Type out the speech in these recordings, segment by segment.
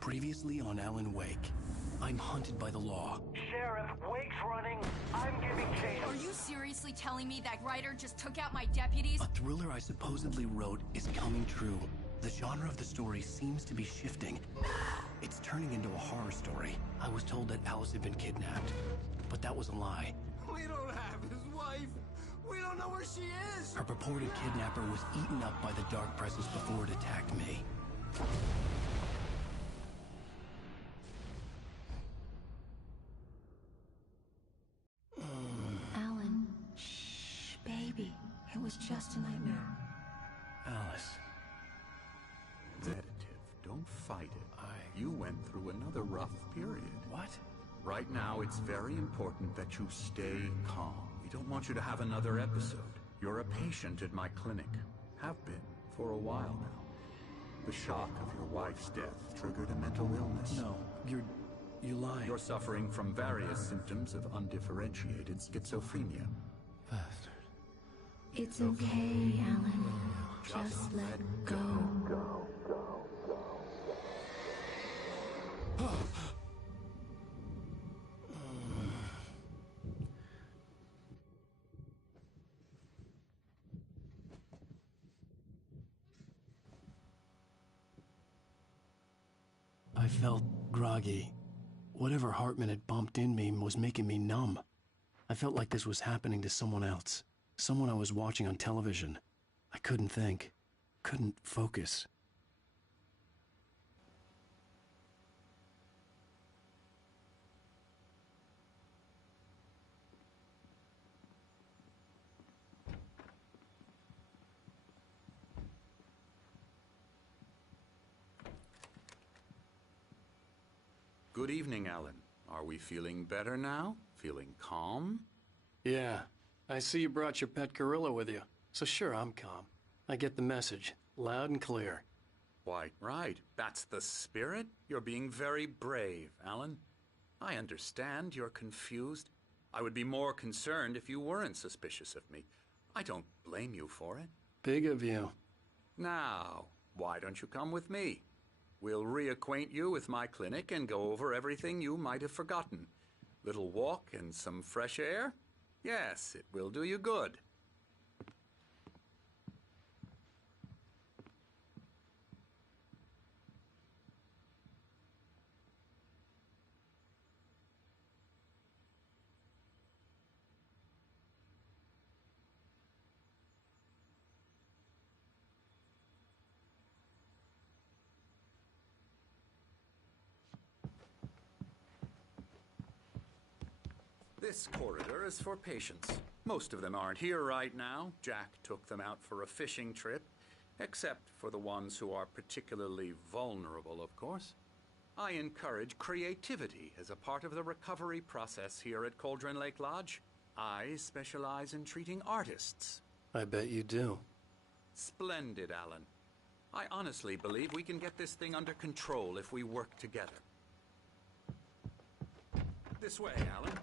Previously on Alan Wake. I'm hunted by the law. Sheriff, Wake's running. I'm giving chase. Are you seriously telling me that writer just took out my deputies? A thriller I supposedly wrote is coming true. The genre of the story seems to be shifting. It's turning into a horror story. I was told that Alice had been kidnapped, but that was a lie. We don't have his wife. We don't know where she is. Her purported kidnapper was eaten up by the dark presence before it attacked me. Alan, shh, baby. It was just a nightmare. Alice. Sedative. Don't fight it. You went through another rough period. What? Right now, it's very important that you stay calm. We don't want you to have another episode. You're a patient at my clinic. Have been for a while now. The shock of your wife's death triggered a mental illness. No, you're lying. You're suffering from various symptoms of undifferentiated schizophrenia. Bastard. It's okay, Alan. Just let go. I felt groggy. Whatever Hartman had bumped in me was making me numb. I felt like this was happening to someone else. Someone I was watching on television. I couldn't think. Couldn't focus. Good evening, Alan. Are we feeling better now? Feeling calm? Yeah. I see you brought your pet gorilla with you. So sure, I'm calm. I get the message. Loud and clear. Quite right. That's the spirit. You're being very brave, Alan. I understand you're confused. I would be more concerned if you weren't suspicious of me. I don't blame you for it. Big of you. Now, why don't you come with me? We'll reacquaint you with my clinic and go over everything you might have forgotten. Little walk and some fresh air? Yes, it will do you good. This corridor is for patients. Most of them aren't here right now. Jack took them out for a fishing trip, except for the ones who are particularly vulnerable, of course. I encourage creativity as a part of the recovery process here at Cauldron Lake Lodge. I specialize in treating artists. I bet you do. Splendid, Alan. I honestly believe we can get this thing under control if we work together. This way, Alan.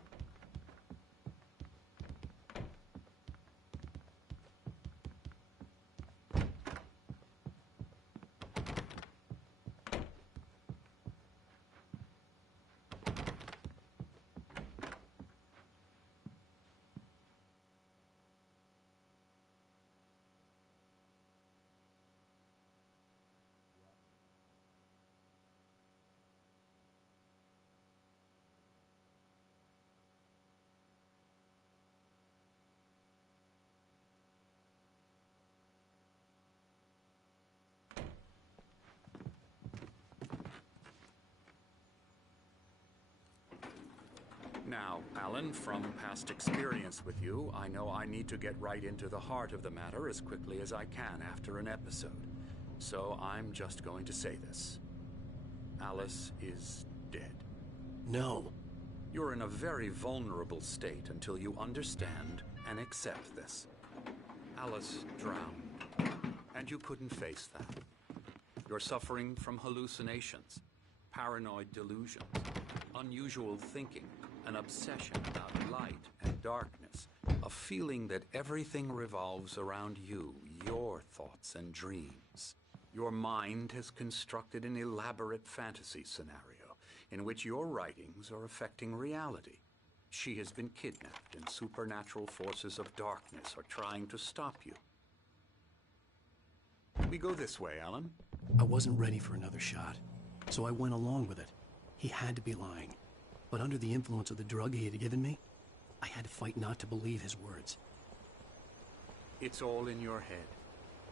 Now, Alan, from past experience with you, I know I need to get right into the heart of the matter as quickly as I can after an episode. So I'm just going to say this. Alice is dead. No. You're in a very vulnerable state until you understand and accept this. Alice drowned, and you couldn't face that. You're suffering from hallucinations, paranoid delusions, unusual thinking, an obsession about light and darkness, a feeling that everything revolves around you, your thoughts and dreams. Your mind has constructed an elaborate fantasy scenario in which your writings are affecting reality. She has been kidnapped and supernatural forces of darkness are trying to stop you. We go this way, Alan. I wasn't ready for another shot, so I went along with it. He had to be lying. But under the influence of the drug he had given me, I had to fight not to believe his words. It's all in your head.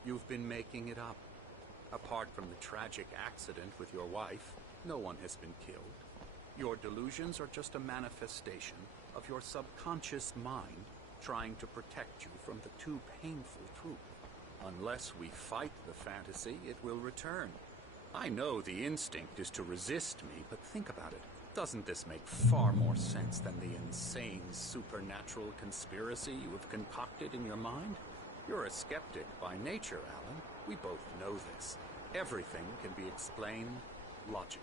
You've been making it up. Apart from the tragic accident with your wife, no one has been killed. Your delusions are just a manifestation of your subconscious mind trying to protect you from the too painful truth. Unless we fight the fantasy, it will return. I know the instinct is to resist me, but think about it. Doesn't this make far more sense than the insane supernatural conspiracy you have concocted in your mind? You're a skeptic by nature, Alan. We both know this. Everything can be explained logically.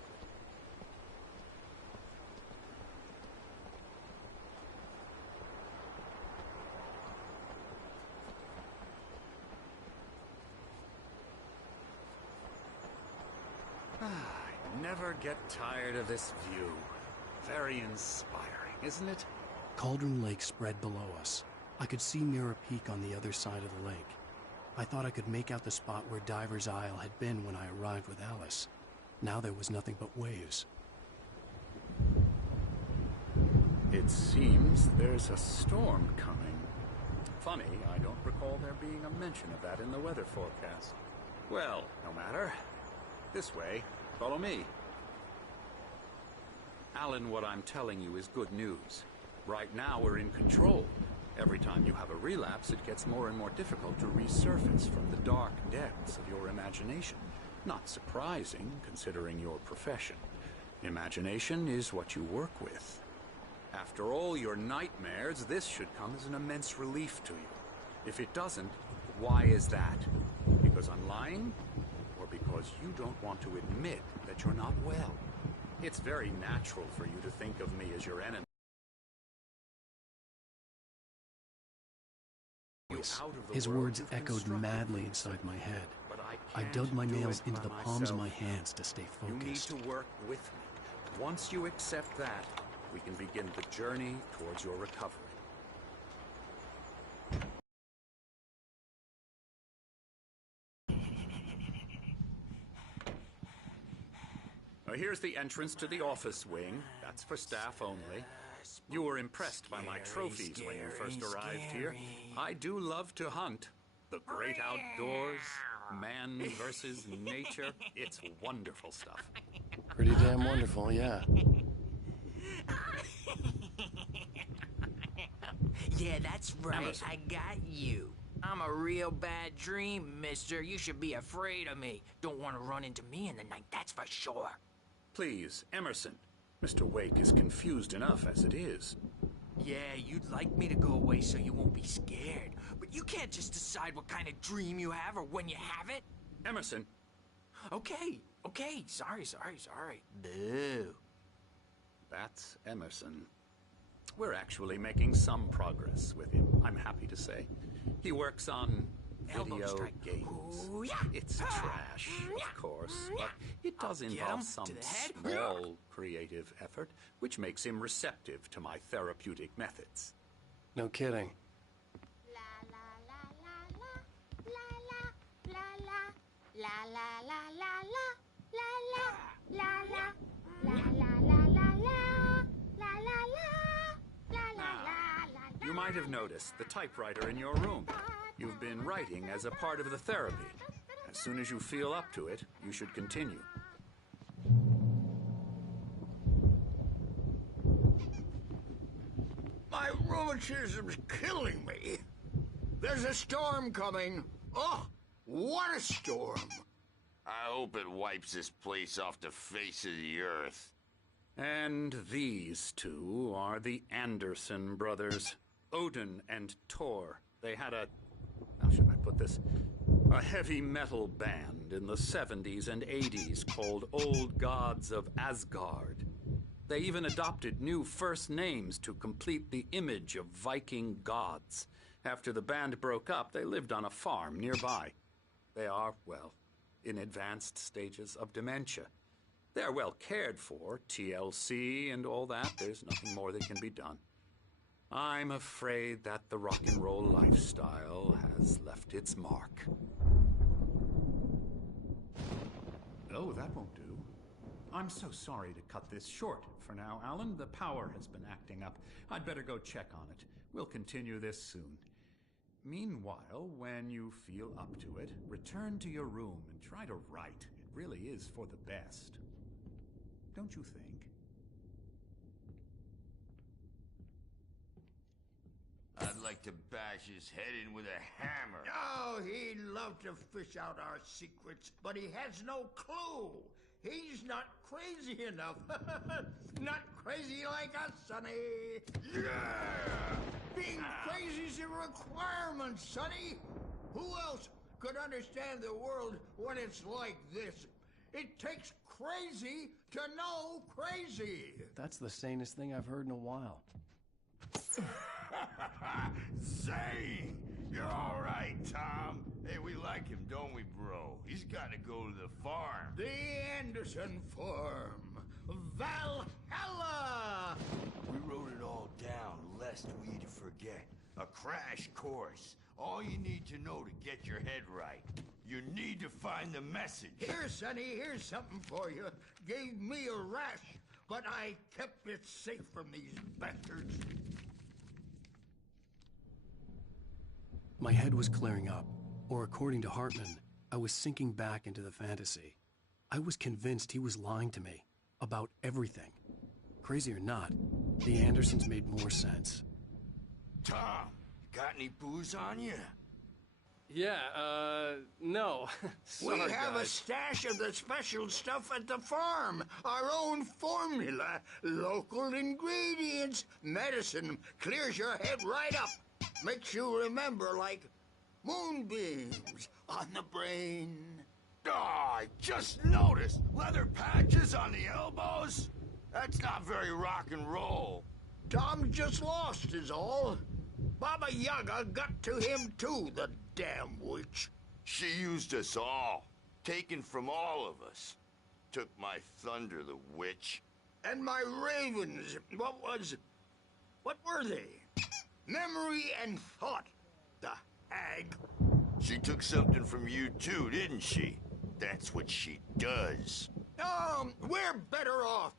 I never get tired of this view. Very inspiring, isn't it? Cauldron Lake spread below us. I could see Mirror Peak on the other side of the lake. I thought I could make out the spot where Diver's Isle had been when I arrived with Alice. Now there was nothing but waves. It seems there's a storm coming. Funny, I don't recall there being a mention of that in the weather forecast. Well, no matter. This way. Follow me. Alan, what I'm telling you is good news. Right now we're in control. Every time you have a relapse, it gets more and more difficult to resurface from the dark depths of your imagination. Not surprising, considering your profession. Imagination is what you work with. After all your nightmares, this should come as an immense relief to you. If it doesn't, why is that? Because I'm lying? Or because you don't want to admit that you're not well? It's very natural for you to think of me as your enemy. His words echoed madly inside my head. I dug my nails into the palms of my hands to stay focused. You need to work with me. Once you accept that, we can begin the journey towards your recovery. Now here's the entrance to the office wing. That's for staff only. You were impressed by my trophies when you first arrived here. I do love to hunt. The great outdoors, man versus nature. It's wonderful stuff. Pretty damn wonderful, yeah. Yeah, that's right. Emerson. I got you. I'm a real bad dream, mister. You should be afraid of me. Don't want to run into me in the night, that's for sure. Please, Emerson. Mr. Wake is confused enough as it is. Yeah, you'd like me to go away so you won't be scared. But you can't just decide what kind of dream you have or when you have it. Emerson. Okay. Sorry. Boo. That's Emerson. We're actually making some progress with him, I'm happy to say. He works on Elbow video strike. games. Ooh, yeah. It's trash, of course, but it does Get involve him some to the head. small creative effort, which makes him receptive to my therapeutic methods. No kidding. You might have noticed the typewriter in your room. You've been writing as a part of the therapy. As soon as you feel up to it, you should continue. My rheumatism's killing me. There's a storm coming. Oh, what a storm. I hope it wipes this place off the face of the earth. And these two are the Anderson brothers, Odin and Thor. They had how should I put this? A heavy metal band in the 70s and 80s called Old Gods of Asgard. They even adopted new first names to complete the image of Viking gods. After the band broke up, they lived on a farm nearby. They are, well, in advanced stages of dementia. They're well cared for, TLC and all that. There's nothing more that can be done. I'm afraid that the rock and roll lifestyle has left its mark. Oh, that won't do. I'm so sorry to cut this short for now, Alan. The power has been acting up. I'd better go check on it. We'll continue this soon. Meanwhile, when you feel up to it, return to your room and try to write. It really is for the best. Don't you think? I'd like to bash his head in with a hammer. Oh, he'd love to fish out our secrets, but he has no clue. He's not crazy enough. Not crazy like us, Sonny. Yeah! Being crazy's a requirement, Sonny. Who else could understand the world when it's like this? It takes crazy to know crazy. That's the sanest thing I've heard in a while. Zane! You're all right, Tom. Hey, we like him, don't we, bro? He's got to go to the farm. The Anderson Farm. Valhalla! We wrote it all down, lest we'd forget. A crash course. All you need to know to get your head right. You need to find the message. Here, Sonny, here's something for you. Gave me a rash, but I kept it safe from these bastards. My head was clearing up, or according to Hartman, I was sinking back into the fantasy. I was convinced he was lying to me about everything. Crazy or not, the Andersons made more sense. Tom, got any booze on you? Yeah, no. We Sorry, have a guys. stash of the special stuff at the farm. Our own formula. Local ingredients. Medicine clears your head right up. Makes you remember like moonbeams on the brain. Oh, I just noticed. Leather patches on the elbows? That's not very rock and roll. Tom just lost is all. Baba Yaga got to him too, the damn witch. She used us all. Taken from all of us. Took my thunder, the witch. And my ravens, what were they? Memory and thought, the hag. She took something from you too, didn't she? That's what she does. We're better off.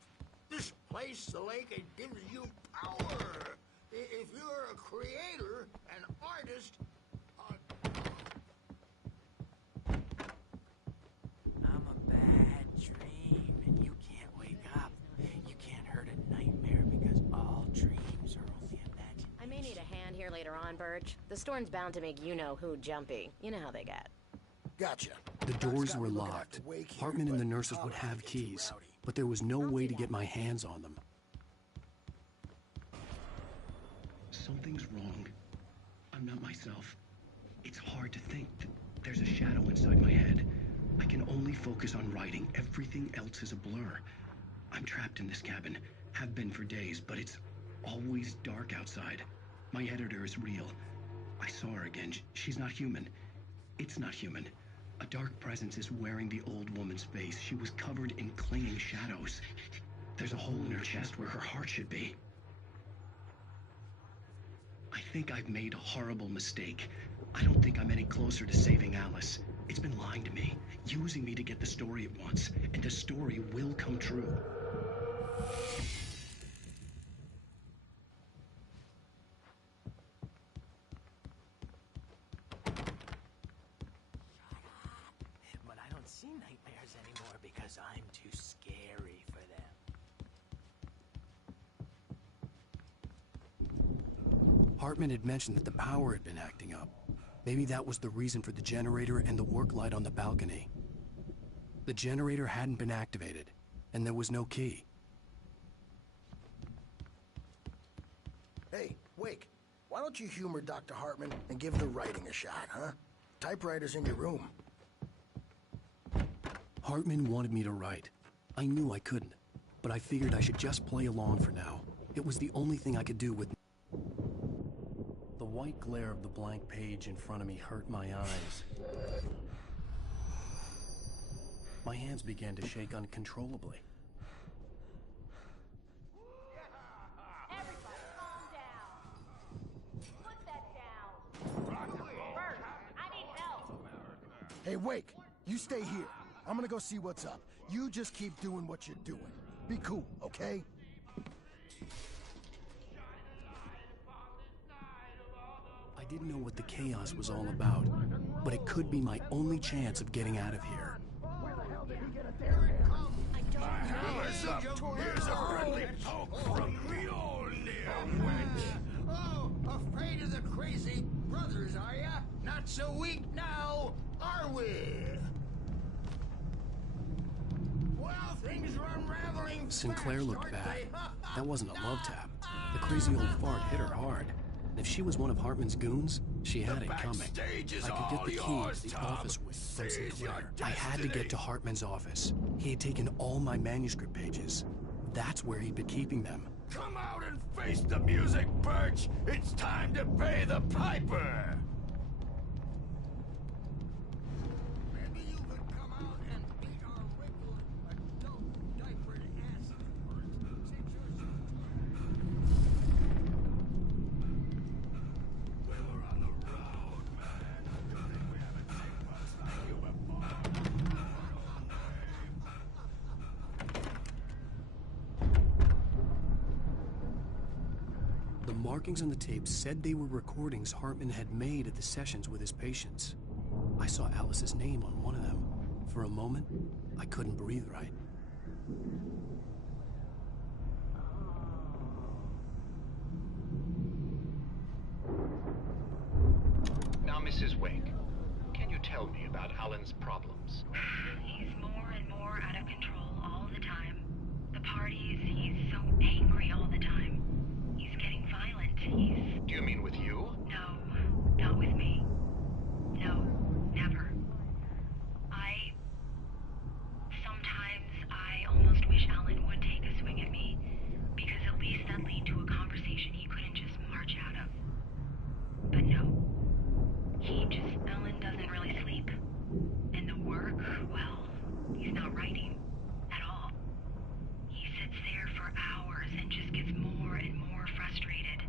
This place, the lake, it gives you power. If you're a creator, an artist, I'm a bad dream, and you can't wake up. You can't hurt a nightmare because all dreams are only imagined. I may need a hand here later on, Birch. The storm's bound to make you-know-who jumpy. You know how they get. Gotcha. The doors were locked. Hartman and the nurses would have keys, but there was no way to get my hands on them. Something's wrong. I'm not myself. It's hard to think. There's a shadow inside my head. I can only focus on writing. Everything else is a blur. I'm trapped in this cabin. Have been for days, but it's always dark outside. My editor is real. I saw her again. She's not human. It's not human. A dark presence is wearing the old woman's face. She was covered in clinging shadows. There's a hole in her chest where her heart should be. I think I've made a horrible mistake. I don't think I'm any closer to saving Alice. It's been lying to me, using me to get the story it wants, and the story will come true. But I don't see nightmares anymore because I'm too scary for them. Hartman had mentioned that the power had been acting up. Maybe that was the reason for the generator and the work light on the balcony. The generator hadn't been activated, and there was no key. Hey, Wake, why don't you humor Dr. Hartman and give the writing a shot, huh? Typewriter's in your room. Hartman wanted me to write. I knew I couldn't, but I figured I should just play along for now. It was the only thing I could do with... The white glare of the blank page in front of me hurt my eyes. My hands began to shake uncontrollably. Everybody, calm down. Put that down. Bert, I need help. Hey, Wake, you stay here. I'm gonna go see what's up. You just keep doing what you're doing. Be cool, okay? I didn't know what the chaos was all about, but it could be my only chance of getting out of here. Where the hell did he get a there? I don't Hammer's up. Here's a friendly poke from Mjolnir, wench. Oh, afraid of the crazy brothers, are ya? Not so weak now, are we? Well, things are unraveling Sinclair fast, looked aren't bad. they? That wasn't a love tap. The crazy old fart hit her hard. And if she was one of Hartman's goons, she had it coming. backstage is I could get all the key yours, to the Tom. office with from Seize your Sinclair. I had to get destiny. to Hartman's office. He had taken all my manuscript pages. That's where he'd been keeping them. Come out and face the music, Birch. It's time to pay the piper. Maybe you could come out and beat our wrinkled, adult, diapered asses first, since you're so... We were on the road, man. You think we haven't seen bucks like you before? The markings on the tape said they were recordings Hartman had made at the sessions with his patients. I saw Alice's name on one of them. For a moment, I couldn't breathe right. Now, Mrs. Wake, can you tell me about Alan's problems? He's more and more out of control all the time. The parties, he's so angry all the time. He's getting violent. Do you mean with you? No, not with me. No, never. Sometimes I almost wish Alan would take a swing at me, because at least that'd lead to a conversation he couldn't just march out of. But no. Alan doesn't really sleep. And the work, well, he's not writing at all. He sits there for hours and just gets more and more frustrated.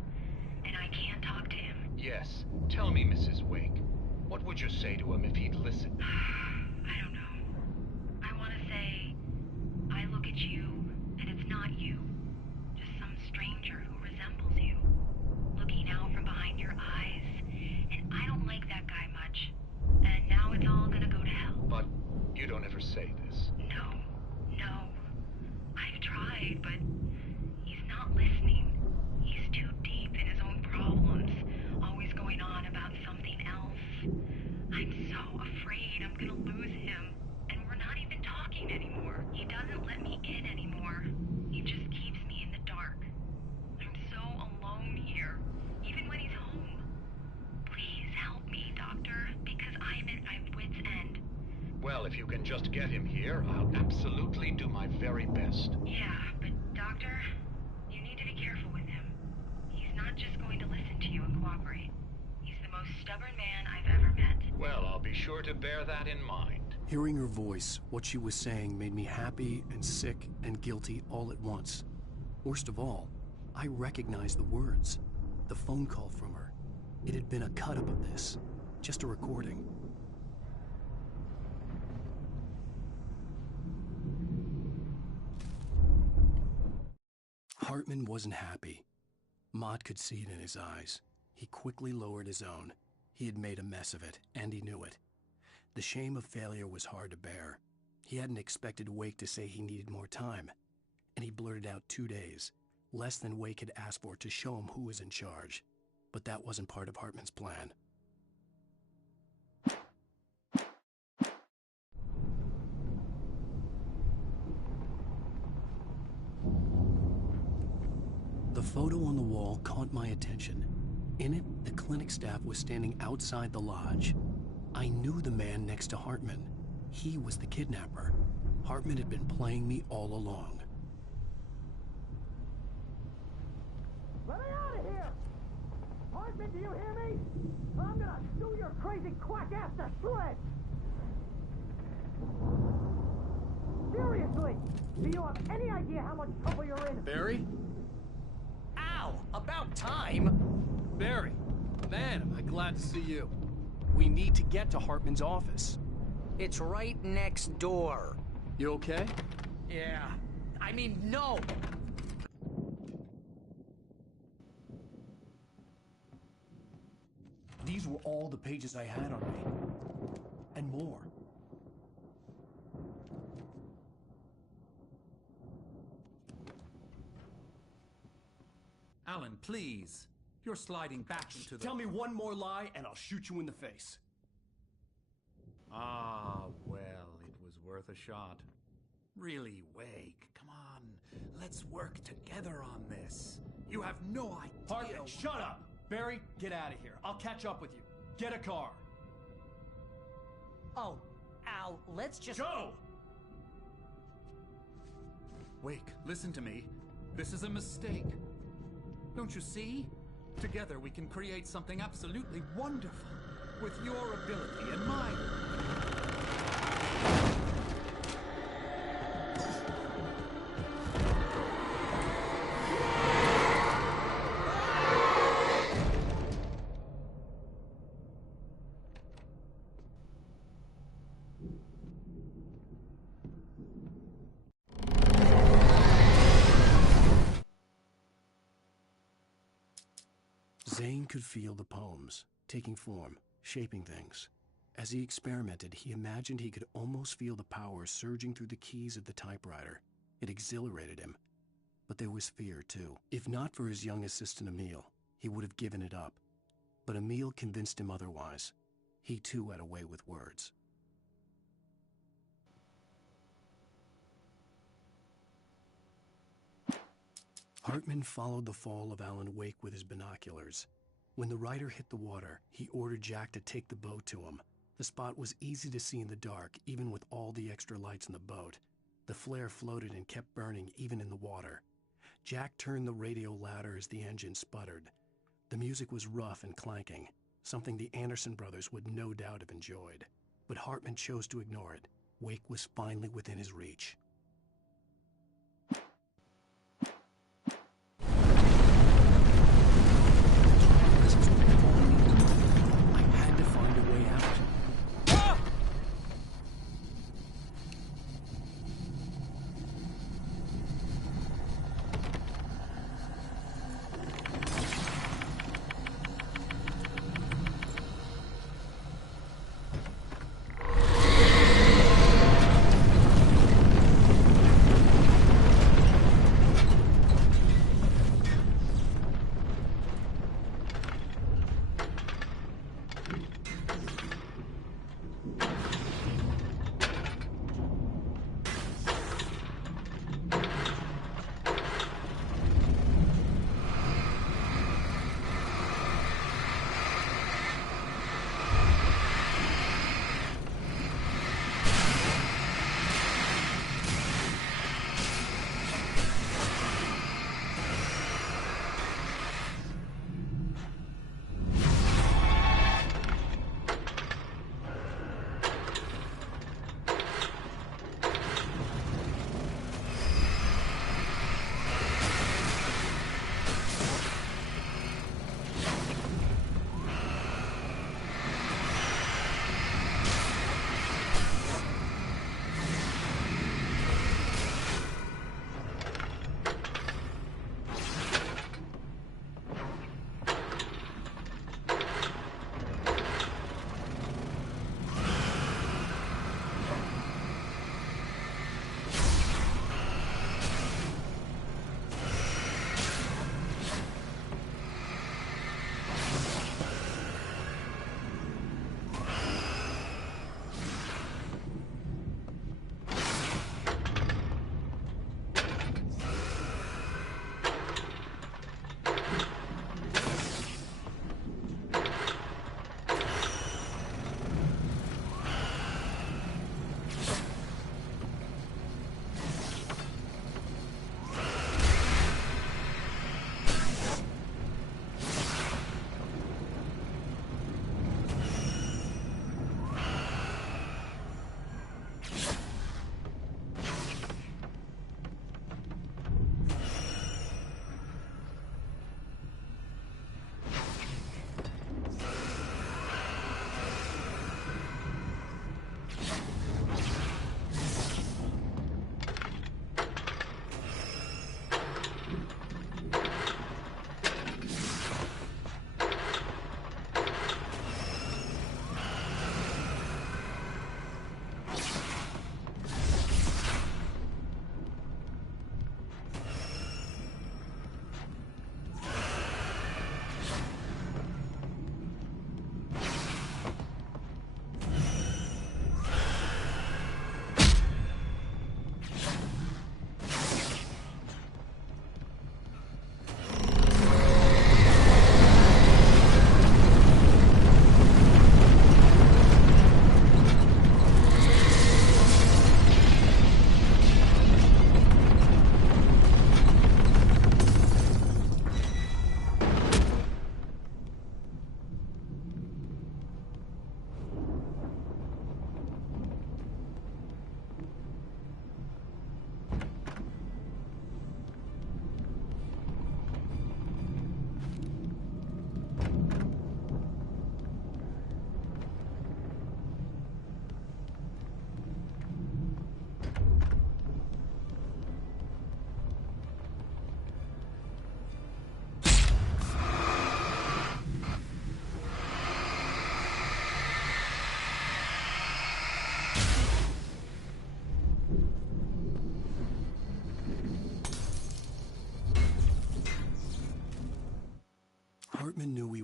And I can't talk to him. Yes. Tell me, Mrs. Wake, what would you say to him if he'd listen? I don't know. I want to say, I look at you, and it's not you. Just some stranger who resembles you. Looking out from behind your eyes. And I don't like that guy much. And now it's all gonna go to hell. But you don't ever say this. No. I've tried, but he's not listening. He's too deep in his own problems, always going on about something else. I'm so afraid I'm gonna lose him, and we're not even talking anymore. He doesn't let me in anymore. He just keeps me in the dark. I'm so alone here, even when he's home. Please help me, Doctor, because I'm at my wit's end. Well, if you can just get him here, I'll absolutely do my very best. Yeah, but Doctor, you need to be careful with him. He's not just going to listen to you and cooperate. He's the most stubborn man I've ever met. Well, I'll be sure to bear that in mind. Hearing her voice, what she was saying made me happy and sick and guilty all at once. Worst of all, I recognized the words. The phone call from her. It had been a cut-up of this. Just a recording. Hartman wasn't happy. Mott could see it in his eyes. He quickly lowered his own. He had made a mess of it, and he knew it. The shame of failure was hard to bear. He hadn't expected Wake to say he needed more time. And he blurted out 2 days, less than Wake had asked for to show him who was in charge. But that wasn't part of Hartman's plan. The photo on the wall caught my attention. In it, the clinic staff was standing outside the lodge. I knew the man next to Hartman. He was the kidnapper. Hartman had been playing me all along. Let me out of here! Hartman, do you hear me? I'm gonna sue your crazy quack ass to shreds! Seriously! Do you have any idea how much trouble you're in? Barry? Ow! About time! Barry, man, am I glad to see you. We need to get to Hartman's office. It's right next door. You okay? Yeah. I mean, no! These were all the pages I had on me. And more. Alan, please. You're sliding back into the... Tell me one more lie and I'll shoot you in the face. Ah, well, it was worth a shot. Really, Wake, come on. Let's work together on this. You have no idea... Hartman, shut up! Barry, get out of here. I'll catch up with you. Get a car. Oh, Al, let's just... Go! Wake, listen to me. This is a mistake. Don't you see? Together we can create something absolutely wonderful. With your ability and mine. Zane could feel the poems, taking form, shaping things. As he experimented, he imagined he could almost feel the power surging through the keys of the typewriter. It exhilarated him. But there was fear, too. If not for his young assistant Emil, he would have given it up. But Emil convinced him otherwise. He, too, had a way with words. Hartman followed the fall of Alan Wake with his binoculars. When the rider hit the water, he ordered Jack to take the boat to him. The spot was easy to see in the dark, even with all the extra lights in the boat. The flare floated and kept burning even in the water. Jack turned the radio louder as the engine sputtered. The music was rough and clanking, something the Anderson brothers would no doubt have enjoyed. But Hartman chose to ignore it. Wake was finally within his reach.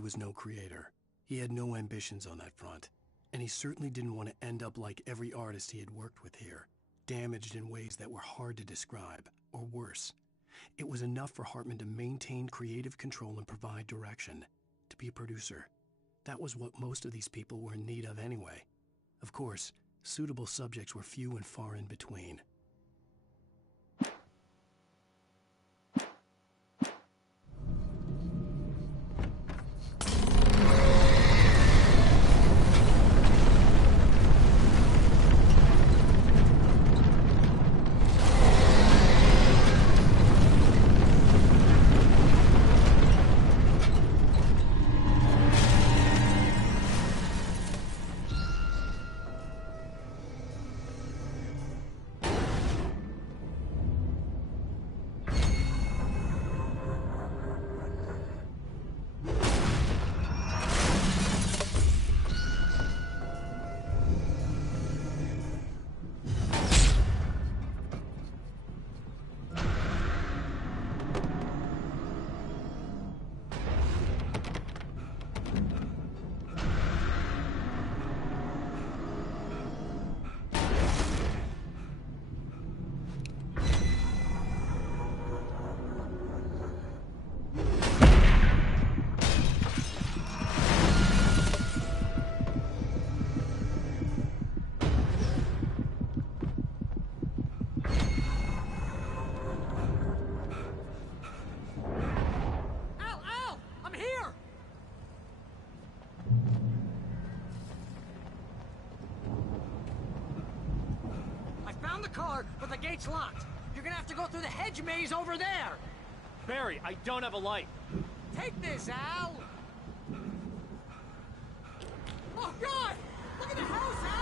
was no creator. He had no ambitions on that front. And he certainly didn't want to end up like every artist he had worked with here, damaged in ways that were hard to describe, or worse. It was enough for Hartman to maintain creative control and provide direction, to be a producer. That was what most of these people were in need of anyway. Of course, suitable subjects were few and far in between. But the gate's locked. You're gonna have to go through the hedge maze over there. Barry, I don't have a light. Take this, Al! Oh, God! Look at the house, Al!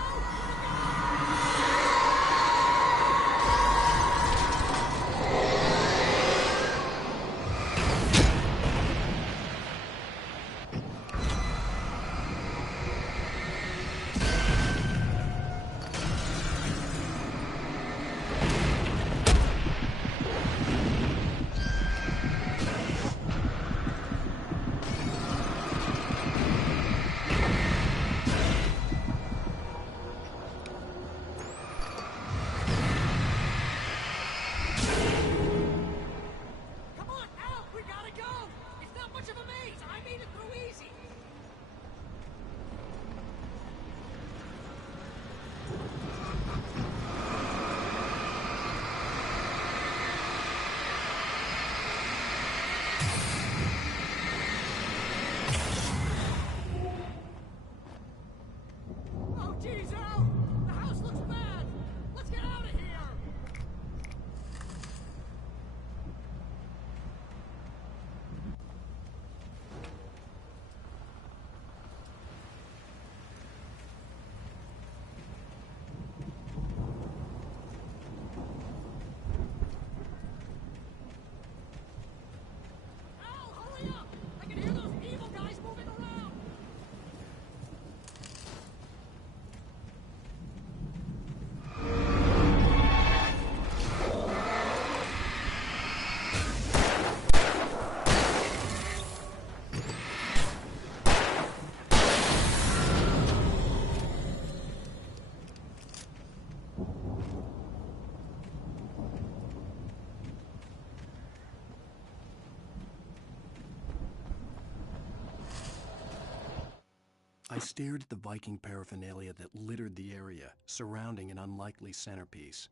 I stared at the Viking paraphernalia that littered the area, surrounding an unlikely centerpiece.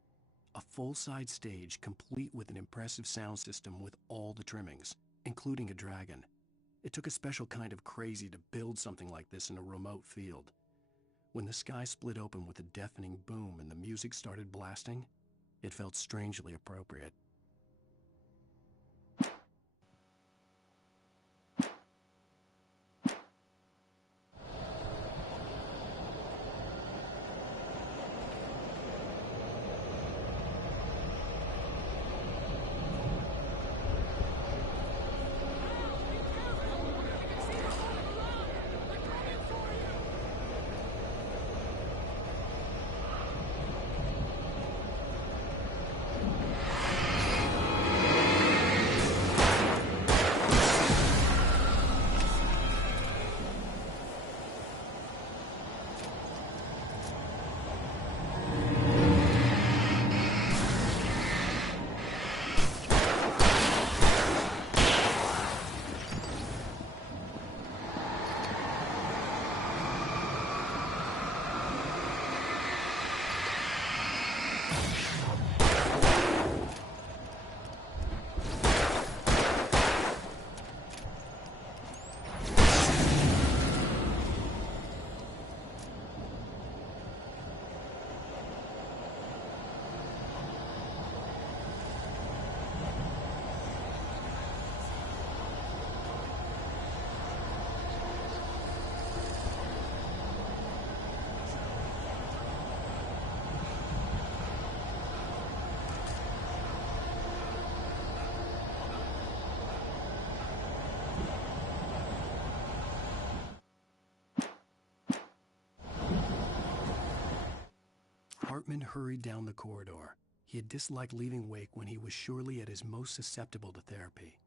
A full-size stage complete with an impressive sound system with all the trimmings, including a dragon. It took a special kind of crazy to build something like this in a remote field. When the sky split open with a deafening boom and the music started blasting, it felt strangely appropriate. Hartman hurried down the corridor. He had disliked leaving Wake when he was surely at his most susceptible to therapy.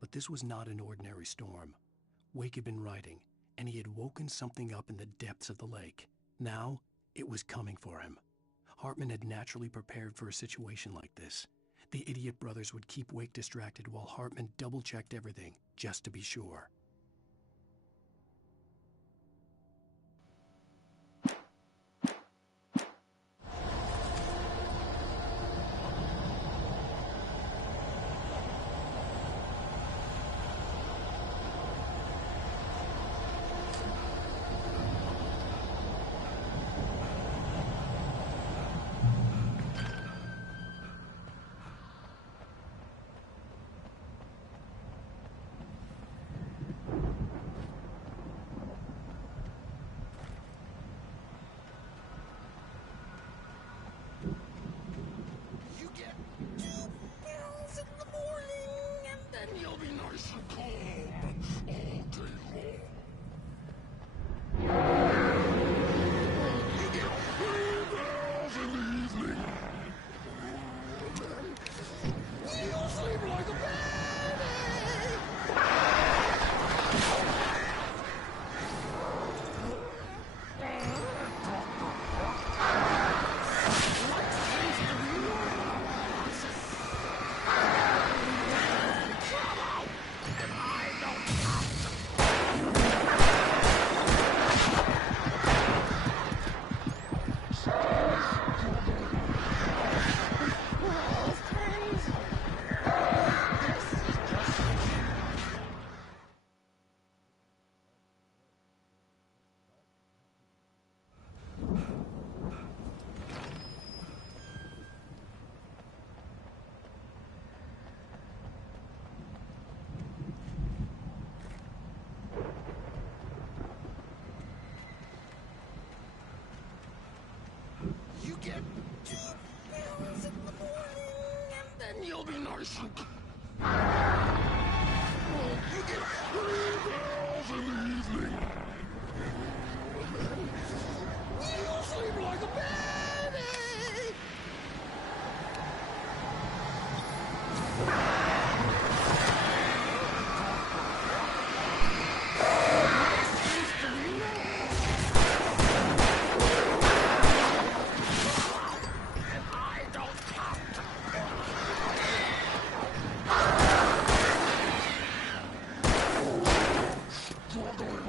But this was not an ordinary storm. Wake had been writing, and he had woken something up in the depths of the lake. Now, it was coming for him. Hartman had naturally prepared for a situation like this. The idiot brothers would keep Wake distracted while Hartman double-checked everything, just to be sure. Get 2 pills in the morning, and then you'll be nice and... You get 3 pills in the evening, and then you'll sleep like a baby! Struggling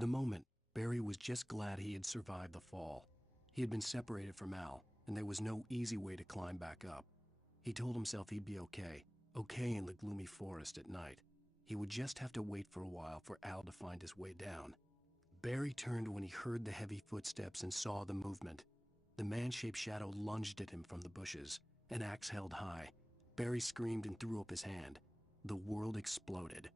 the moment, Barry was just glad he had survived the fall. He had been separated from Al, and there was no easy way to climb back up. He told himself he'd be okay in the gloomy forest at night. He would just have to wait for a while for Al to find his way down. Barry turned when he heard the heavy footsteps and saw the movement. The man-shaped shadow lunged at him from the bushes, an axe held high. Barry screamed and threw up his hand. The world exploded.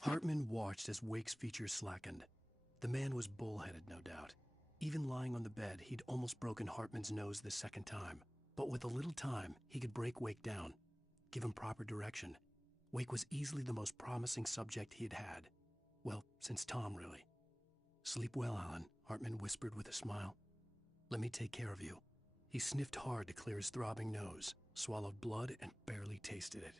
Hartman watched as Wake's features slackened. The man was bullheaded, no doubt. Even lying on the bed, he'd almost broken Hartman's nose the second time. But with a little time, he could break Wake down, give him proper direction. Wake was easily the most promising subject he had had. Well, since Tom, really. "Sleep well, Alan," Hartman whispered with a smile. "Let me take care of you." He sniffed hard to clear his throbbing nose, swallowed blood, and barely tasted it.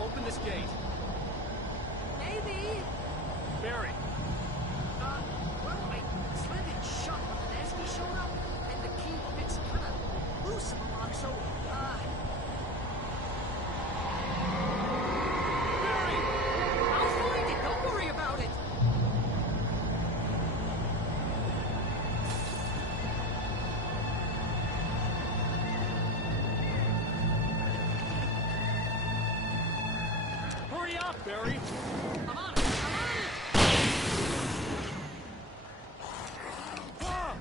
Open this gate. Maybe. Barry. Well, I slid it shut when Nasty showed up, and the key fits kind of loose in the lock, so, Barry! I'll find it, don't worry about it! Hurry up, Barry! I'm on it! I'm on it! Ah!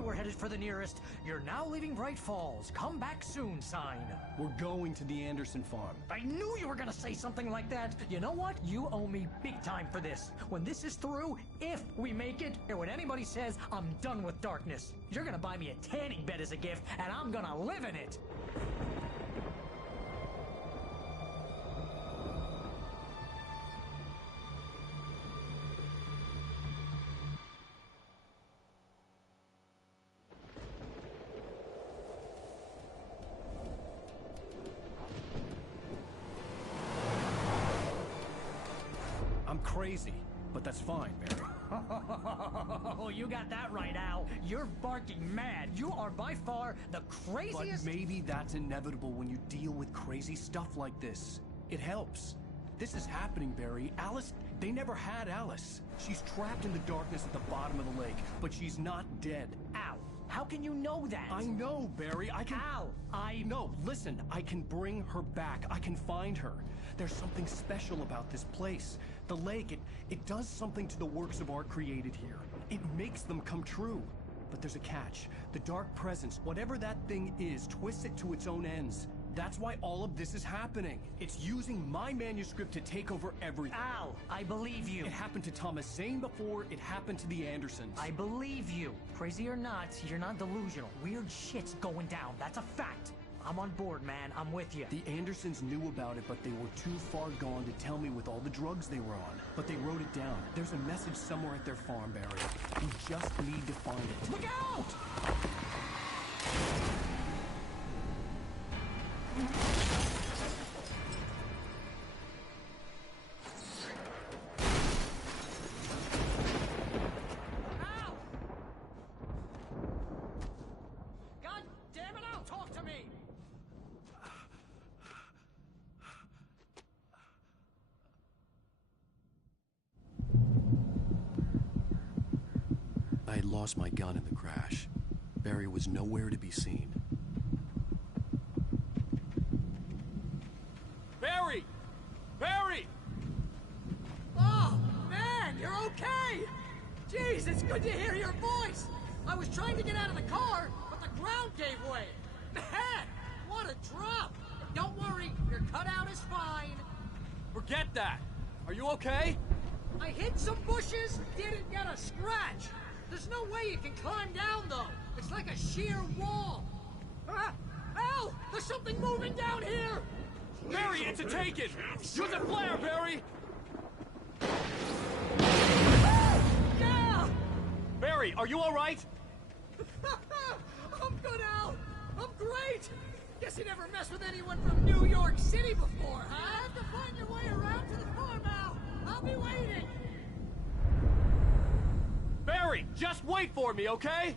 Okay, we're headed for the nearest "You're now leaving Bright Falls. Come back soon" sign. We're going to the Anderson farm. I knew you were gonna say something like that. You know what? You owe me big time for this. When this is through, if we make it, or when anybody says I'm done with darkness, you're gonna buy me a tanning bed as a gift, and I'm gonna live in it. I'm crazy, but that's fine, Barry. Oh, you got that right, Al. You're barking mad. You are by far the craziest. But maybe that's inevitable when you deal with crazy stuff like this. It helps. This is happening, Barry. Alice, they never had Alice. She's trapped in the darkness at the bottom of the lake, but she's not dead. Al, how can you know that? I know, Barry. I can... Al, No, listen. I can bring her back. I can find her. There's something special about this place. The lake, it does something to the works of art created here. It makes them come true. But there's a catch. The dark presence, whatever that thing is, twists it to its own ends. That's why all of this is happening. It's using my manuscript to take over everything. Al, I believe you. It happened to Thomas Zane before, it happened to the Andersons. I believe you. Crazy or not, you're not delusional. Weird shit's going down. That's a fact. I'm on board, man. I'm with you. The Andersons knew about it, but they were too far gone to tell me with all the drugs they were on. But they wrote it down. There's a message somewhere at their farm, Barry. You just need to find it. Look out! Ow! God damn it, Al, talk to me! I had lost my gun in the crash. Barry was nowhere to be seen. Barry! Barry! Oh, man, you're okay! Jeez, it's good to hear your voice! I was trying to get out of the car, but the ground gave way! Man, what a drop! Don't worry, your cutout is fine. Forget that! Are you okay? I hit some bushes, didn't get a scratch. There's no way you can climb down, though. It's like a sheer wall. Ah! Al! There's something moving down here! Barry, it's a taken! Use a flare, Barry! Yeah! Barry, are you alright? I'm good, Al. I'm great. Guess you never messed with anyone from New York City before, huh? You have to find your way around to the farm, Al. I'll be waiting. Barry, just wait for me, okay?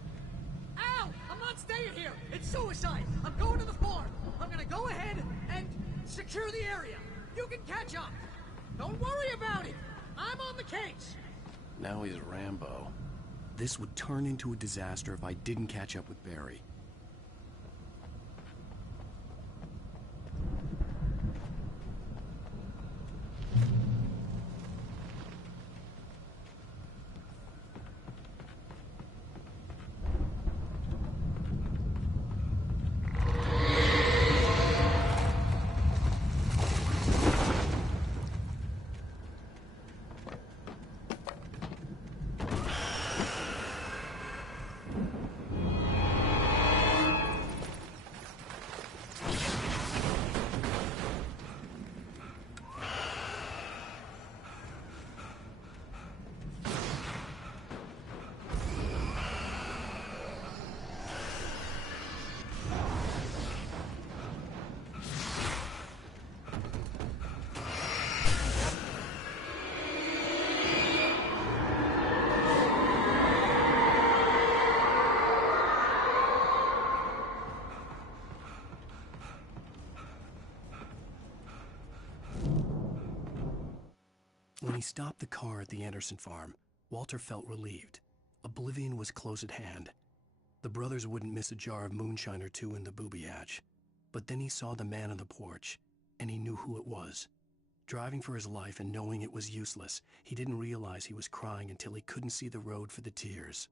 Al, I'm not staying here. It's suicide. I'm going to the farm. I'm gonna go ahead and secure the area. You can catch up. Don't worry about it. I'm on the case. Now he's Rambo. This would turn into a disaster if I didn't catch up with Barry. When he stopped the car at the Anderson farm, Walter felt relieved. Oblivion was close at hand. The brothers wouldn't miss a jar of moonshine or two in the booby hatch. But then he saw the man on the porch, and he knew who it was. Driving for his life and knowing it was useless, he didn't realize he was crying until he couldn't see the road for the tears.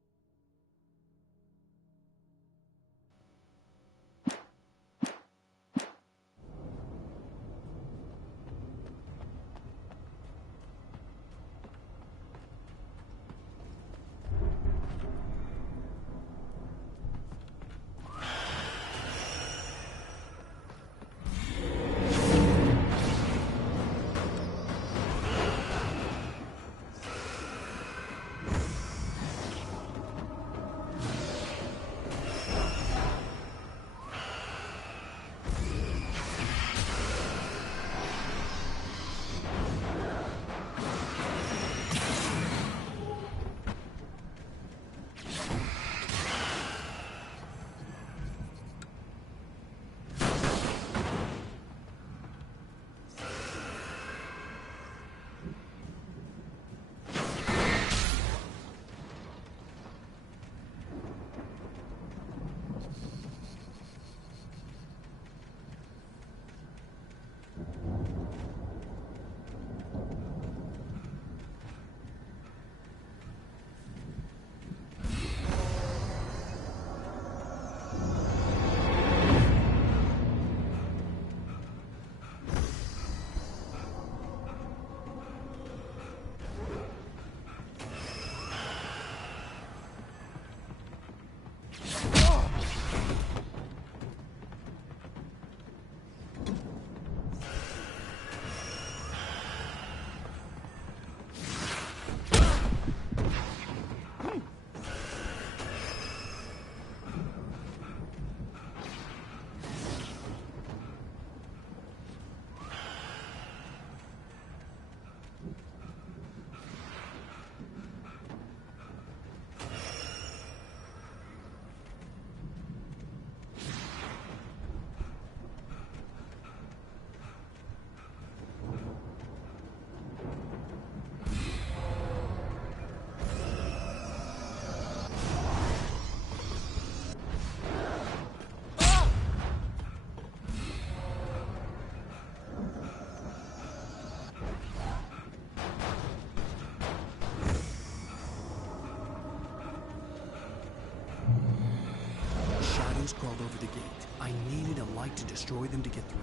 over the gate. I needed a light to destroy them to get through.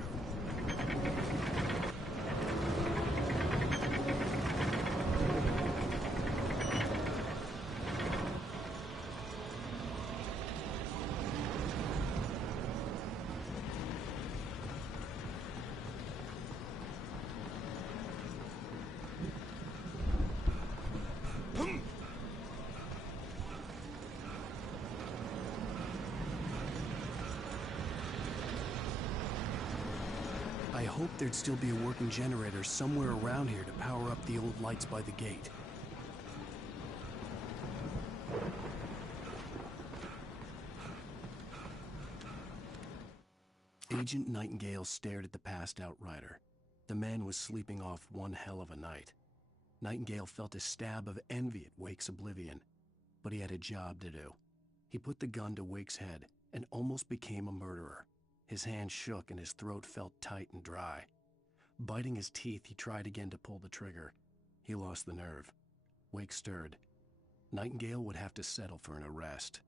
I hoped there'd still be a working generator somewhere around here to power up the old lights by the gate. Agent Nightingale stared at the passed-out rider. The man was sleeping off one hell of a night. Nightingale felt a stab of envy at Wake's oblivion, but he had a job to do. He put the gun to Wake's head and almost became a murderer. His hand shook and his throat felt tight and dry. Biting his teeth, he tried again to pull the trigger. He lost the nerve. Wake stirred. Nightingale would have to settle for an arrest.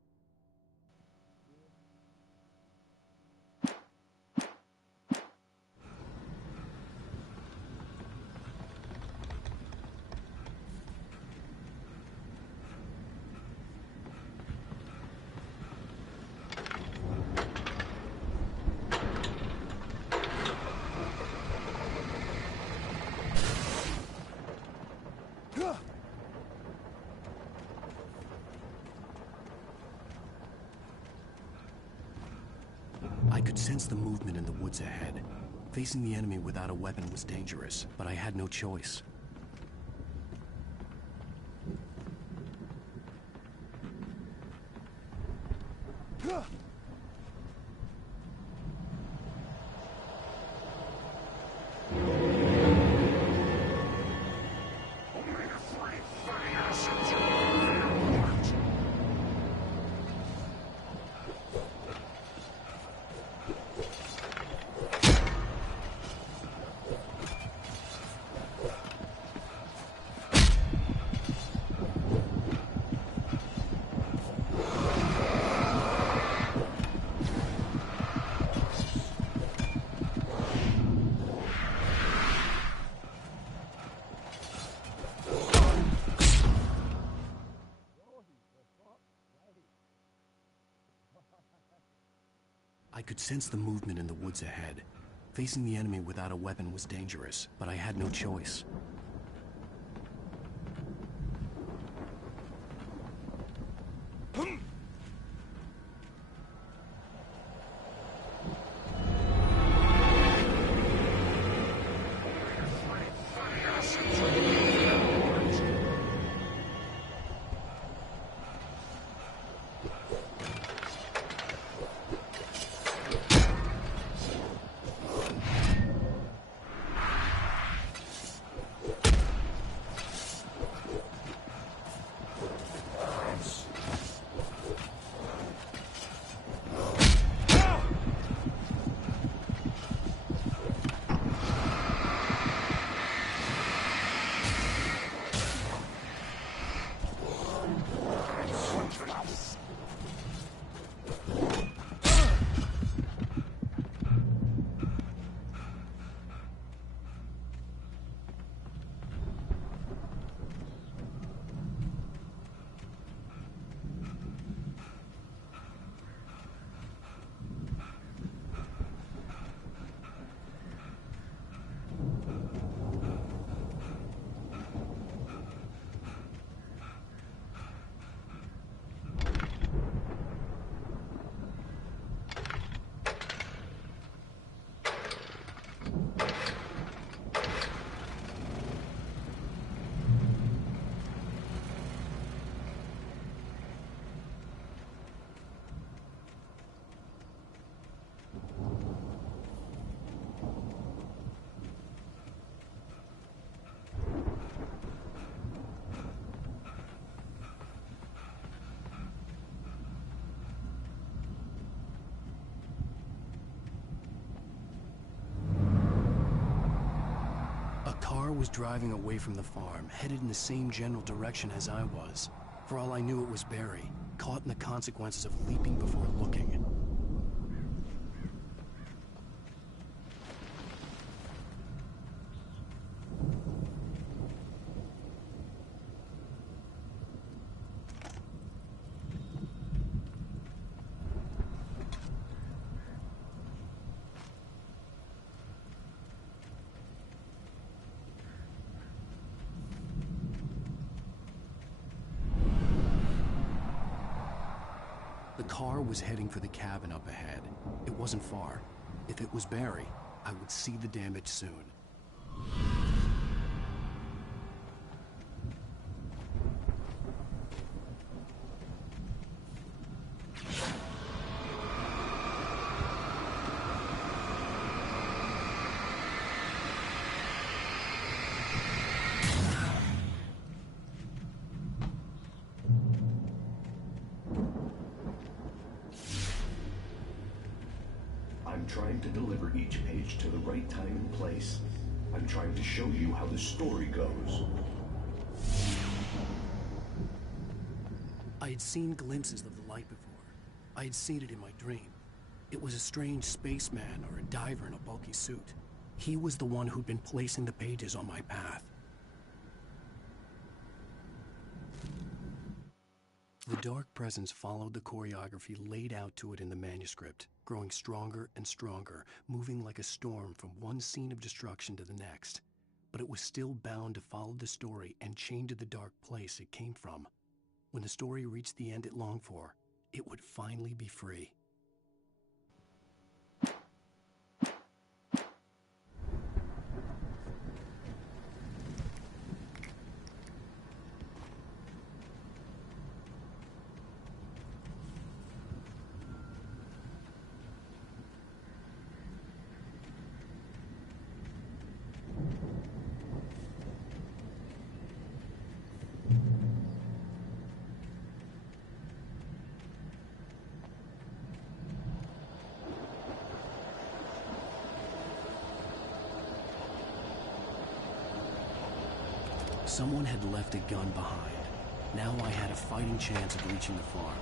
I could sense the movement in the woods ahead. Facing the enemy without a weapon was dangerous, but I had no choice. I could sense the movement in the woods ahead. Facing the enemy without a weapon was dangerous, but I had no choice. Was driving away from the farm, headed in the same general direction as I was. For all I knew, it was Barry, caught in the consequences of leaping before looking. car was heading for the cabin up ahead. It wasn't far. If it was Barry, I would see the damage soon. I'm trying to deliver each page to the right time and place. I'm trying to show you how the story goes. I had seen glimpses of the light before. I had seen it in my dream. It was a strange spaceman or a diver in a bulky suit. He was the one who'd been placing the pages on my path. The dark presence followed the choreography laid out to it in the manuscript, growing stronger and stronger, moving like a storm from one scene of destruction to the next. But it was still bound to follow the story and chained to the dark place it came from. When the story reached the end it longed for, it would finally be free. Someone had left a gun behind. Now I had a fighting chance of reaching the farm.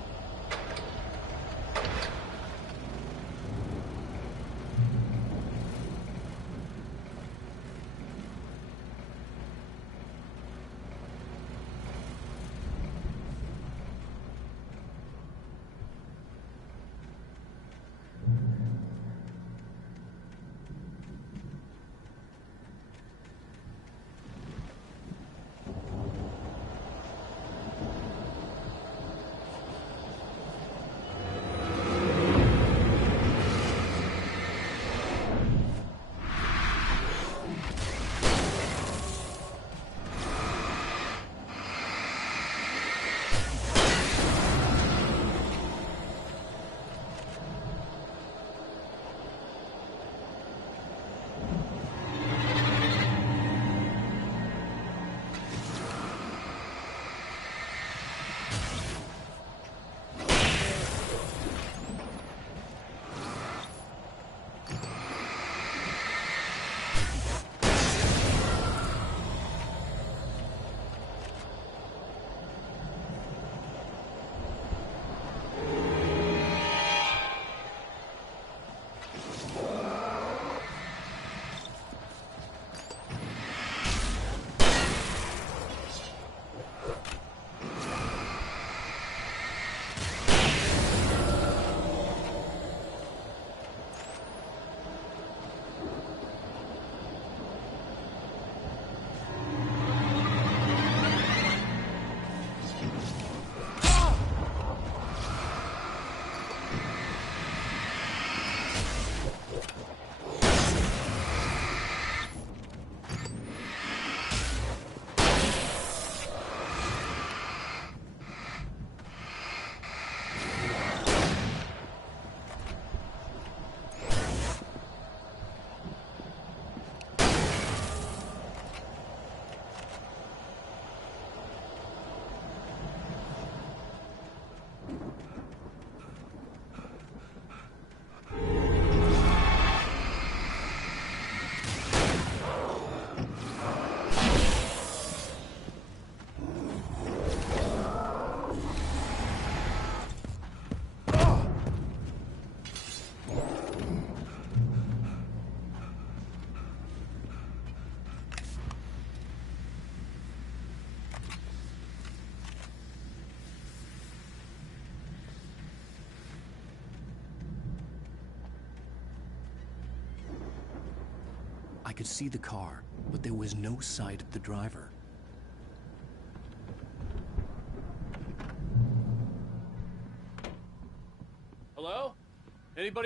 I could see the car, but there was no sight of the driver.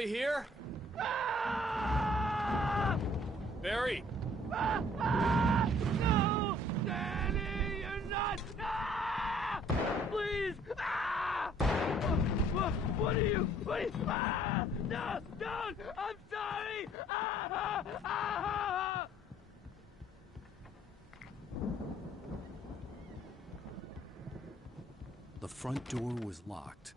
Anybody here? Barry! No! Danny, you're not! Please! What are you? No! Don't! I'm sorry! The front door was locked.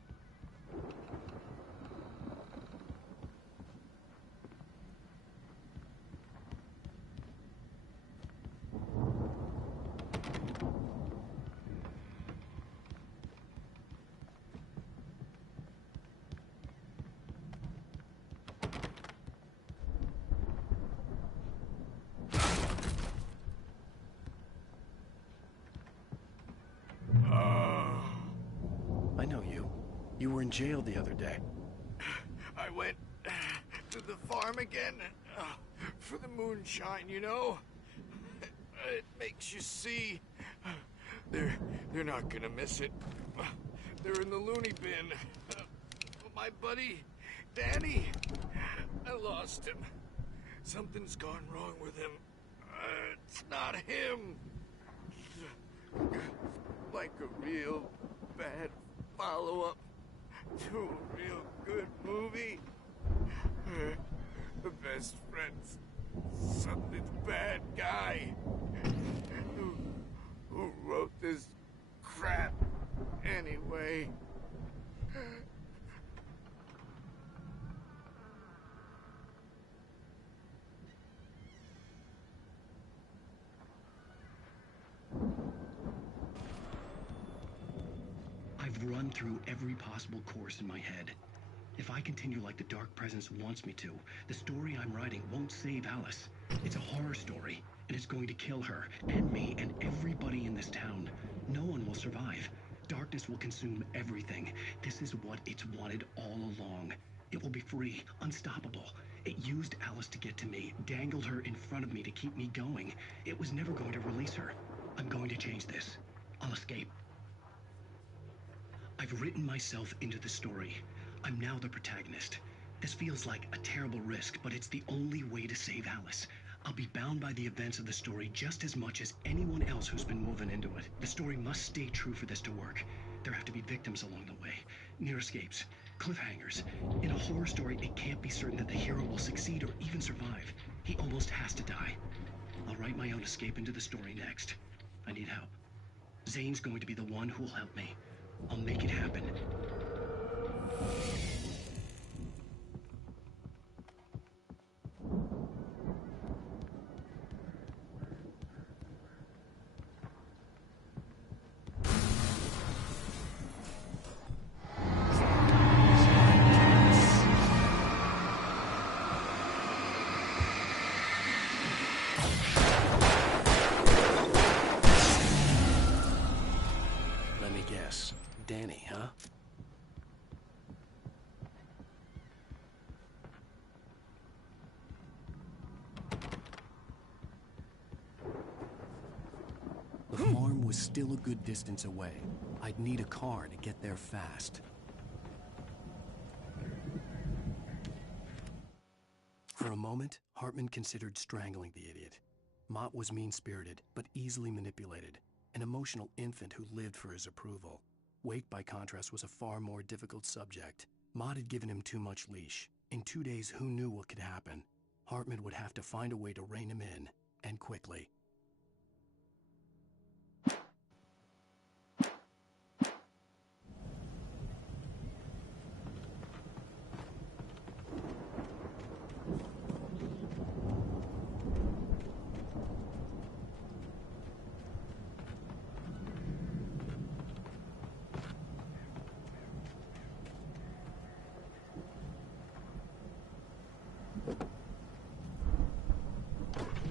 I know you. You were in jail the other day. I went to the farm again for the moonshine, you know? It makes you see. They're not gonna miss it. They're in the loony bin. My buddy, Danny, I lost him. Something's gone wrong with him. It's not him. Like a real bad follow-up to a real good movie. The best friend's something's bad guy who wrote this crap anyway. I've run through every possible course in my head. If I continue like the Dark Presence wants me to, the story I'm writing won't save Alice. It's a horror story, and it's going to kill her, and me, and everybody in this town. No one will survive. Darkness will consume everything. This is what it's wanted all along. It will be free, unstoppable. It used Alice to get to me, dangled her in front of me to keep me going. It was never going to release her. I'm going to change this. I'll escape. I've written myself into the story. I'm now the protagonist. This feels like a terrible risk, but it's the only way to save Alice. I'll be bound by the events of the story just as much as anyone else who's been woven into it. The story must stay true for this to work. There have to be victims along the way, near escapes, cliffhangers. In a horror story, it can't be certain that the hero will succeed or even survive. He almost has to die. I'll write my own escape into the story next. I need help. Zane's going to be the one who'll help me. I'll make it happen. Let me guess. Danny, huh? The farm was still a good distance away. I'd need a car to get there fast. For a moment, Hartman considered strangling the idiot. Mott was mean-spirited, but easily manipulated. An emotional infant who lived for his approval. Wake, by contrast, was a far more difficult subject. Mott had given him too much leash. In 2 days, who knew what could happen? Hartman would have to find a way to rein him in, and quickly.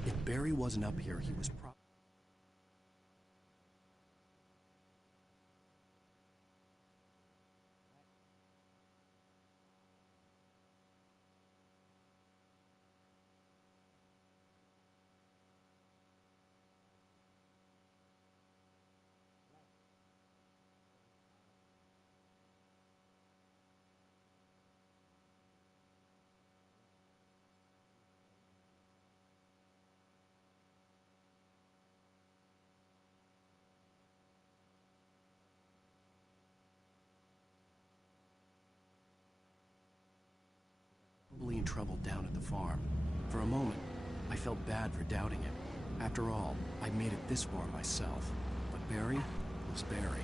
If Barry wasn't up here, he was probably... trouble down at the farm. For a moment, I felt bad for doubting it. After all, I'd made it this far myself. But Barry was Barry.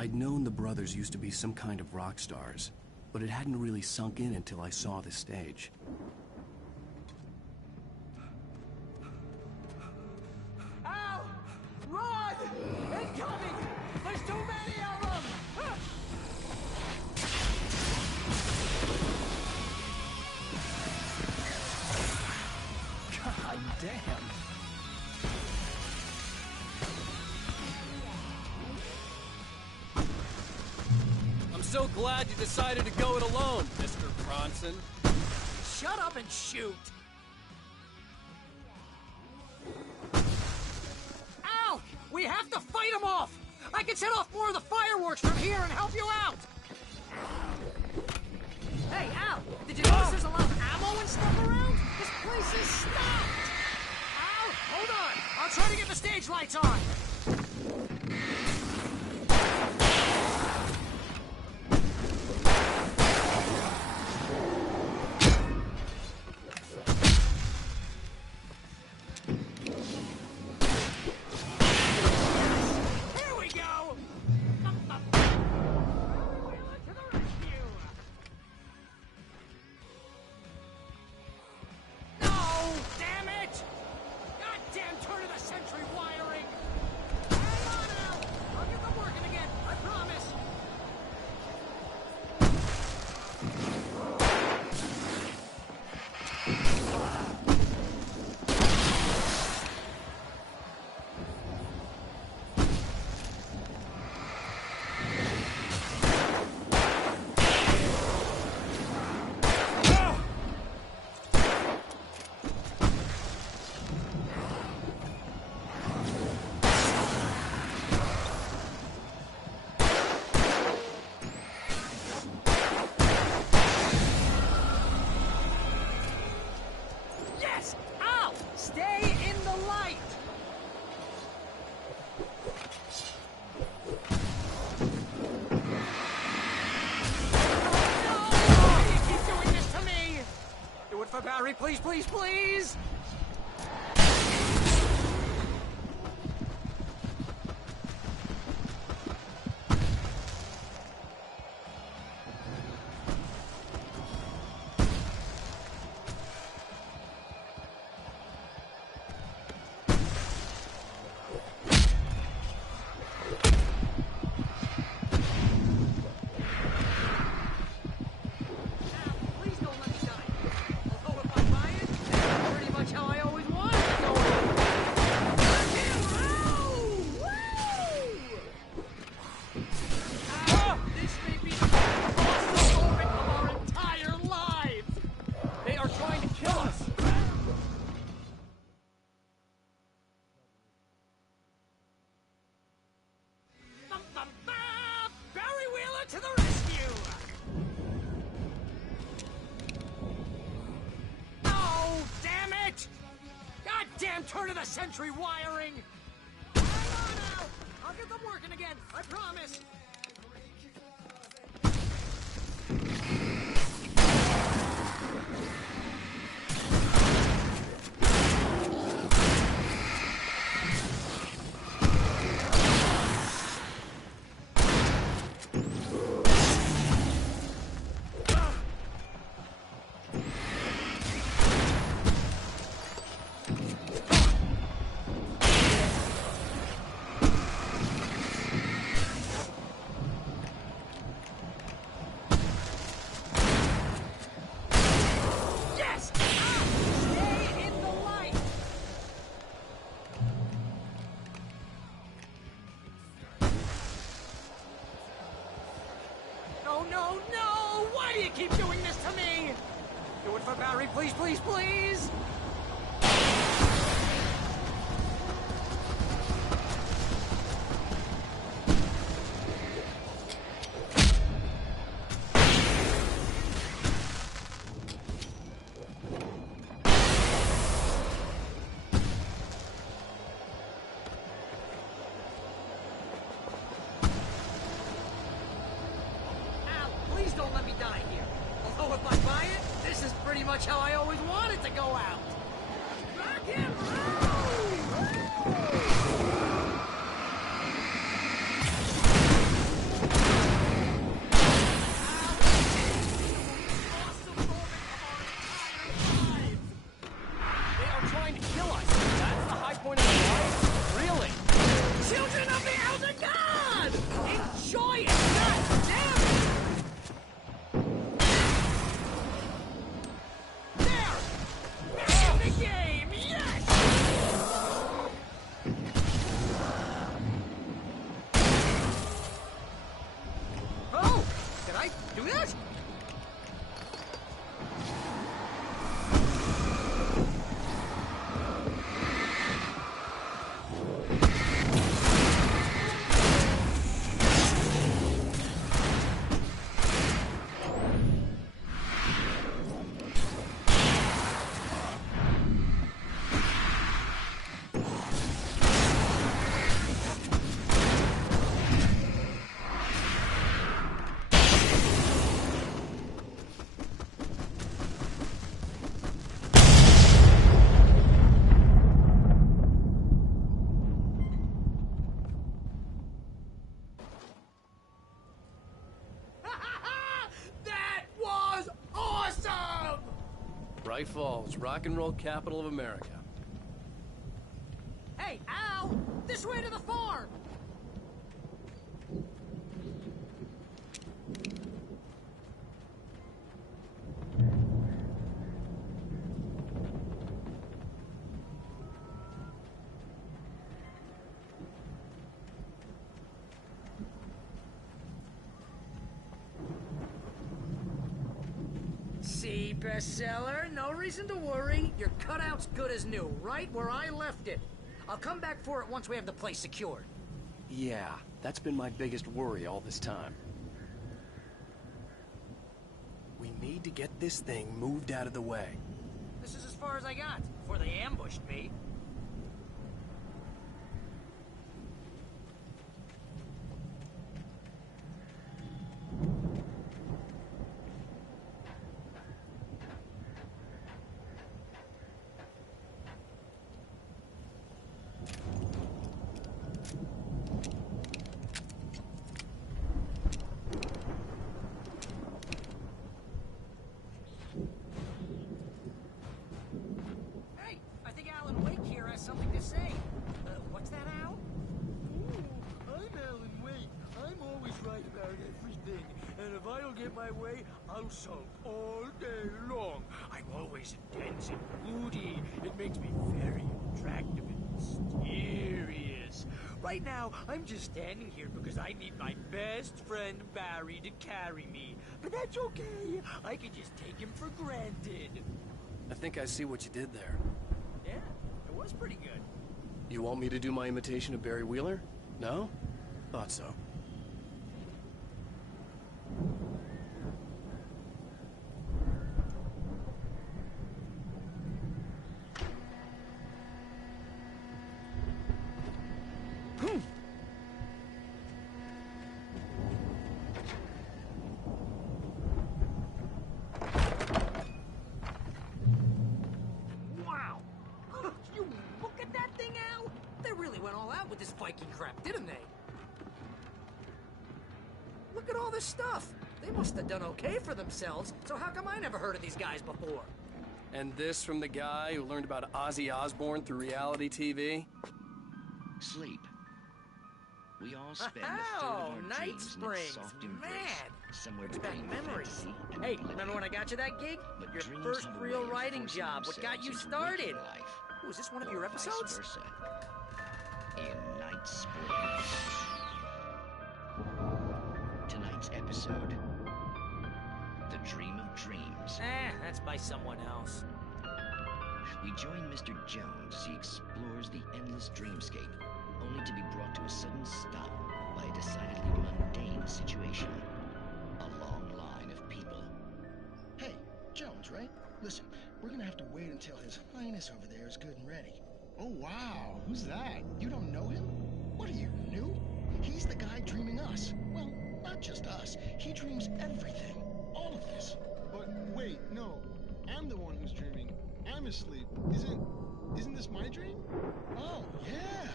I'd known the brothers used to be some kind of rock stars, but it hadn't really sunk in until I saw the stage. Al! Run! Incoming! There's too many of them! God damn. I'm so glad you decided to go it alone, Mr. Bronson. Shut up and shoot! Al! We have to fight them off! I can set off more of the fireworks from here and help you out! Hey, Al! Did you notice there's a lot of ammo and stuff around? This place is stocked! Al, hold on! I'll try to get the stage lights on! Barry, please, please, please! Turn of the century wiring! Hang on now! I'll get them working again, I promise! No, no! Why do you keep doing this to me? Do it for Barry, please, please, please! Please don't let me die here. Although if I buy it, this is pretty much how I always wanted to go out. Rock and roll! the game! Yes! Oh! Did I do that? That was awesome! Bright Falls, rock and roll capital of America. Hey, Al! This way to the farm! See, bestseller, no reason to worry. Your cutout's good as new, right where I left it. I'll come back for it once we have the place secured. Yeah, that's been my biggest worry all this time. We need to get this thing moved out of the way. This is as far as I got before they ambushed me. Hey, I think Alan Wake here has something to say. What's that, Al? Ooh, I'm Alan Wake. I'm always right about everything. And if I don't get my way, I'll sulk all day long. I'm always intense and moody. It makes me very attractive and mysterious. Right now, I'm just standing here because I need my best friend Barry to carry me. But that's okay. I can just take him for granted. I think I see what you did there. Yeah, it was pretty good. You want me to do my imitation of Barry Wheeler? No? Thought so. Wow! You look at that thing, Al! They really went all out with this Viking crap, didn't they? Look at all this stuff. They must have done okay for themselves, so how come I never heard of these guys before? And this from the guy who learned about Ozzy Osbourne through reality TV? Sleep. We all spend a Oh, third of our Night dreams in Springs, its soft embrace, man. somewhere Brings back between memories. fantasy and Hey, reality. remember when I got you that gig? But Your dreams first have a real way of writing forcing job. What got you themselves into started? waking life, Was this one of your or episodes? Vice versa. In Night Springs. Tonight's episode: The Dream of Dreams. That's by someone else. We join Mr. Jones as he explores the endless dreamscape, only to be brought to a sudden stop by a decidedly mundane situation. A long line of people. Hey, Jones, right? Listen, we're gonna have to wait until His Highness over there is good and ready. Oh, wow. Who's that? You don't know him? What are you, new? He's the guy dreaming us. Well, not just us. He dreams everything. All of this. But wait, no. I'm the one who's dreaming. I'm asleep. Isn't this my dream? Oh, yeah.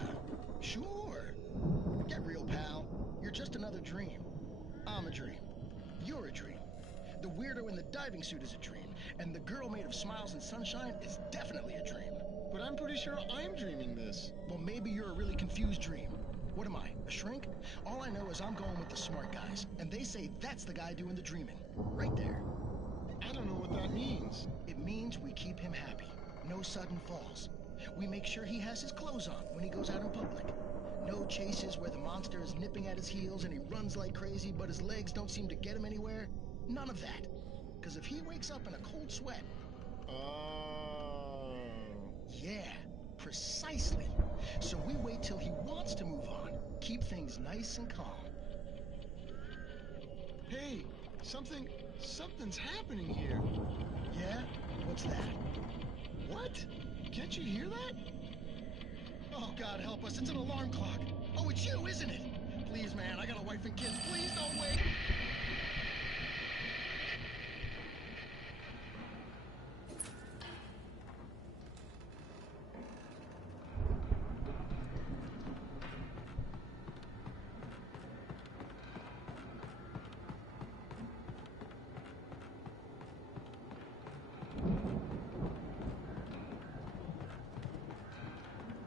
Sure. Get real, pal. You're just another dream. I'm a dream. You're a dream. The weirdo in the diving suit is a dream, and the girl made of smiles and sunshine is definitely a dream. But I'm pretty sure I'm dreaming this. Well, maybe you're a really confused dream. What am I, a shrink? All I know is I'm going with the smart guys, and they say that's the guy doing the dreaming. Right there. I don't know what that means. It means we keep him happy. No sudden falls. We make sure he has his clothes on when he goes out in public. No chases where the monster is nipping at his heels and he runs like crazy, but his legs don't seem to get him anywhere. None of that. Because if he wakes up in a cold sweat... Oh. Yeah, precisely. So we wait till he wants to move on. Keep things nice and calm. Hey, something's happening here. Yeah? What's that? What? Can't you hear that? Oh, God help us, it's an alarm clock. Oh, it's you, isn't it? Please, man, I got a wife and kids. Please don't wait.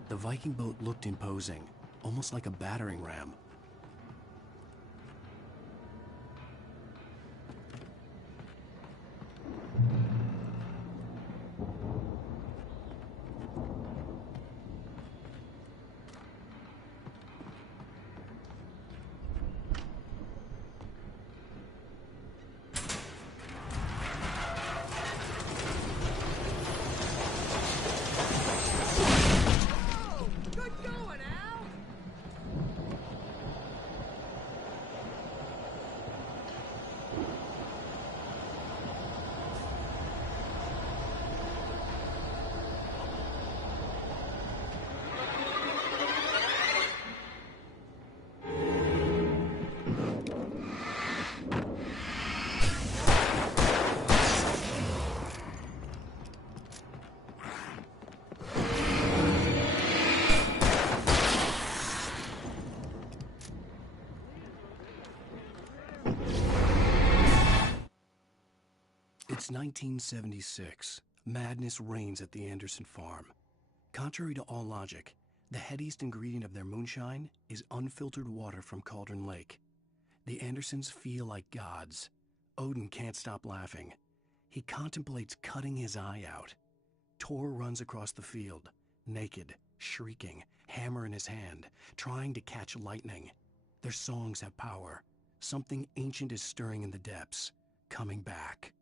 The Viking boat looked imposing, almost like a battering ram. Good going, Al! It's 1976. Madness reigns at the Anderson farm. Contrary to all logic, the headiest ingredient of their moonshine is unfiltered water from Cauldron Lake. The Andersons feel like gods. Odin can't stop laughing. He contemplates cutting his eye out. Tor runs across the field, naked, shrieking, hammer in his hand, trying to catch lightning. Their songs have power. Something ancient is stirring in the depths, coming back.